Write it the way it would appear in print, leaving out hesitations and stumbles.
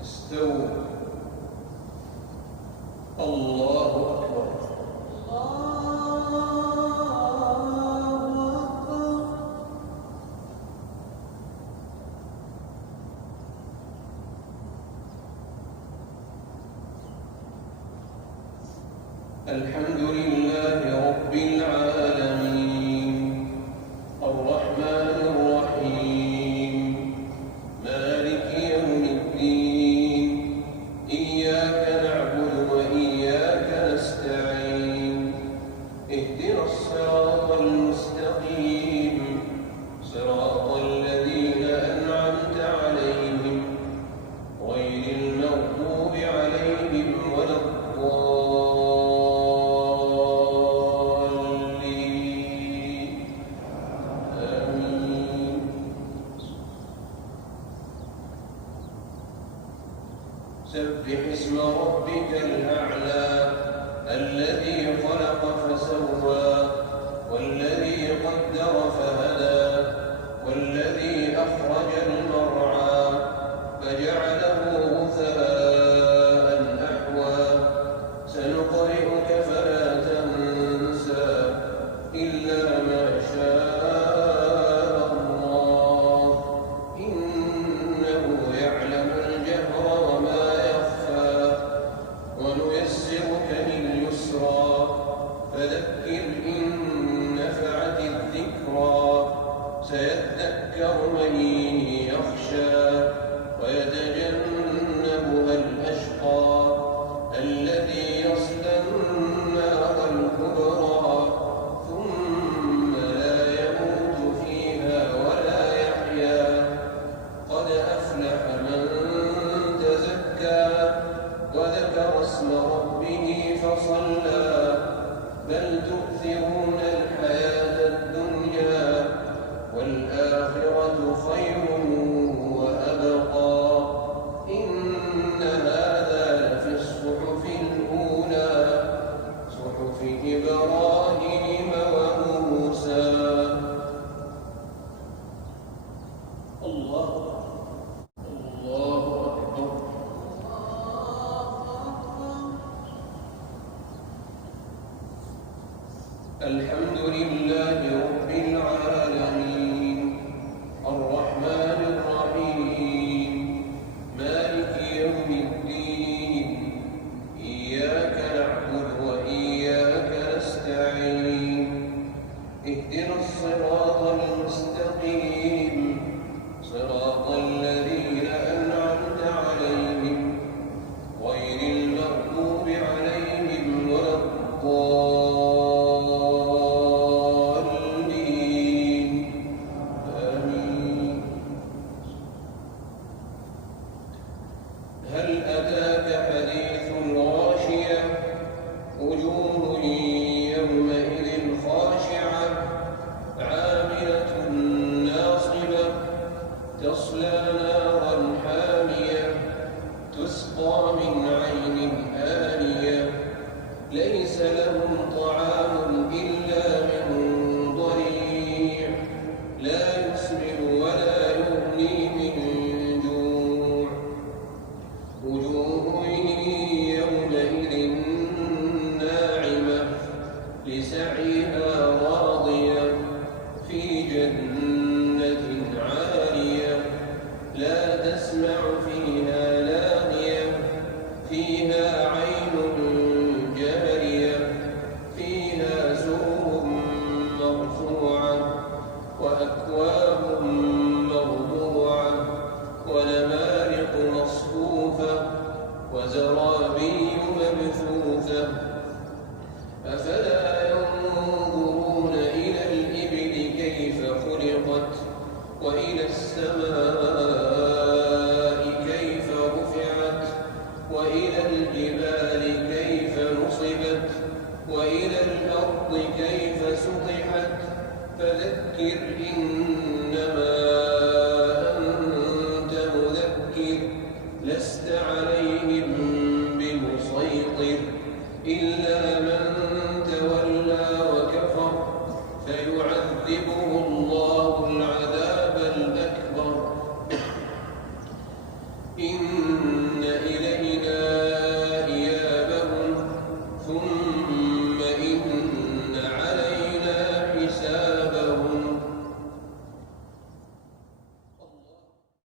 استووا. الله أكبر. الحمد لله رب العالمين الرحمن الرحيم مالك يوم الدين إياك نعبد وإياك نستعين اهدنا الصراط المستقيم صراط الذين أنعمت عليهم غير المغضوب عليهم ولا سبح اسم ربك الأعلى الذي خلق فسوى والذي قدر فهدى والذي أخرج المرعى فجعله غثاء أحوى سنقرئك فلا تنسى إلا ما شاء الله إنه يعلم الجهر وما ونيسرك لليسرى فذكر إن نفعت الذكرى سيذكر من يخشى ويتجنبها الأشقى الذي يصلى النار الكبرى ثم لا يموت فيها ولا يحيا قد أفلح من تزكى وذكر اسم ربه فصلى بل تؤثرون الحياة الدنيا والآخرة خير وأبقى إن هذا لفي الصحف الأولى صحف إبراهيم وموسى. الله أكبر. الحمد لله رب العالمين الرحمن الرحيم مالك يوم الدين إياك نعبد وإياك نستعين اهدنا الصراط المستقيم صراط الذين أنعمت عليهم غير المغضوب عليهم ولا الضالين آمين. هل أتاك حديث الغاشية وجوه يومئذ خاشعة عاملة ناصبة تصلى نارا حامية تسقى من عين آنية ليس لهم طعام إلا من ضريع لا يسمن ولا يغني من جوع وجوه يومئذ ناعمة لسعيها راضية في جنة عالية لا تسمع فيها لاغية فيها عين جارية فيها سرر مرفوعة وأكواب موضوعة ونمارق مصفوفة وزرابي مبثوثة أفلا ينظرون إلى الإبل كيف خلقت وإلى السماء كيف رفعت وإلى الجبال كيف نصبت وإلى الأرض كيف سطحت فذكر إنما أنت مذكر لست عليهم بمسيطر إلا من تولى وكفر فيعذبه